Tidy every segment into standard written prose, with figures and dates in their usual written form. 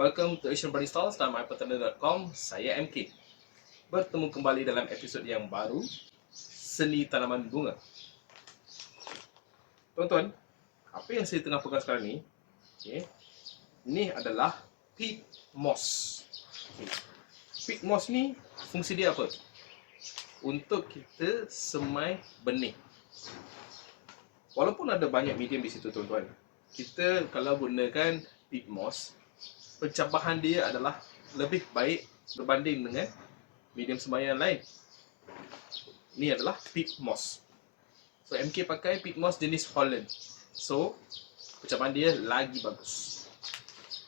Welcome to Asian Body Stalls dan mypertanian.com. Saya MK. Bertemu kembali dalam episod yang baru, Seni Tanaman Bunga. Tuan-tuan, apa yang saya tengah pegang sekarang ni, ini adalah peat moss. Peat moss ni, fungsi dia apa? Untuk kita semai benih. Walaupun ada banyak medium di situ tuan-tuan, kita kalau gunakan peat moss, pencabahan dia adalah lebih baik berbanding dengan medium semaian lain. Ini adalah peat moss. So MK pakai peat moss jenis Holland. So pencabahan dia lagi bagus.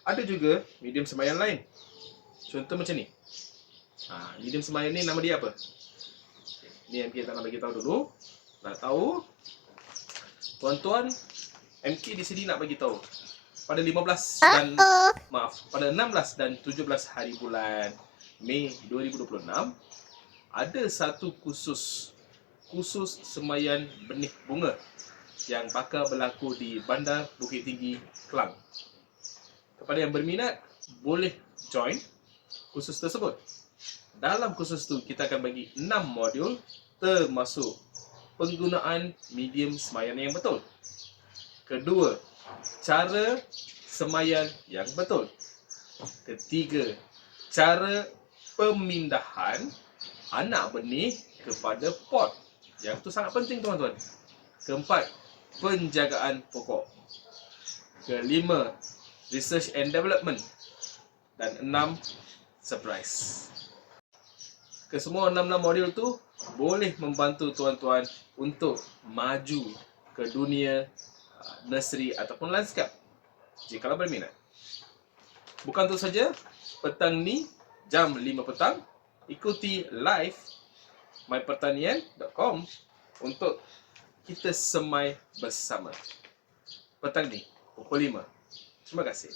Ada juga medium semaian lain. Contoh macam ni. Medium semaian ni nama dia apa? Ni MK tak nak bagi tahu dulu. Nak tahu? Tuan-tuan, MK di sini nak bagi tahu. Pada 16 dan 17 hari bulan Mei 2026 ada satu khusus semaian benih bunga yang bakal berlaku di Bandar Bukit Tinggi, Klang. Kepada yang berminat boleh join khusus tersebut. Dalam khusus tu kita akan bagi 6 modul termasuk penggunaan medium semaian yang betul. Kedua, cara semaian yang betul. Ketiga, cara pemindahan anak benih kepada pot. Yang itu sangat penting tuan-tuan. Keempat, penjagaan pokok. Kelima, research and development. Dan 6, surprise. Kesemua 6 modul tu boleh membantu tuan-tuan untuk maju ke dunia nursery ataupun lanskap jikalau berminat. Bukan itu saja, petang ni jam 5 petang ikuti live mypertanian.com untuk kita semai bersama. Petang ni pukul 5. Terima kasih.